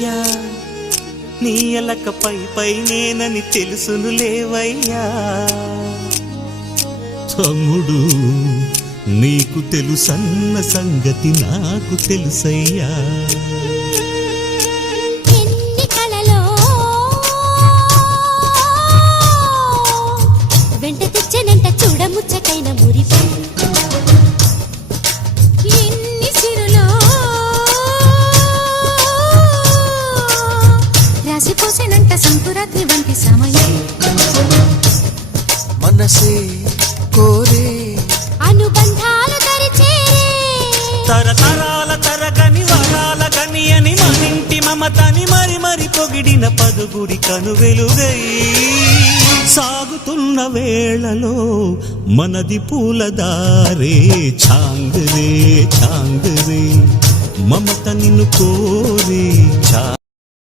సఖ్యా నీ ఎలక పై నేనని తెలుసును లేవయ్యా. తమ్ముడు నీకు తెలుసన్న సంగతి నాకు తెలుసయ్యా. వెంట తెచ్చనంట చూడముచ్చటైన మురిపం ఎన్ని సిరులో రాసిపోసేనంట సంకురాత్రి వంటి సమయం. మనసే కోరే అనుబంధాలు తరిచేరే తరతరాల తరగని వరాల గని అని మనింటి మమతని మరి మరి పొగిడిన పదుగుడి కను వెలుగై సాగుతున్న వేళలో మనది పూలదారే. ఛాంగరే ఛాంగరే మమత నిన్ను కోరే.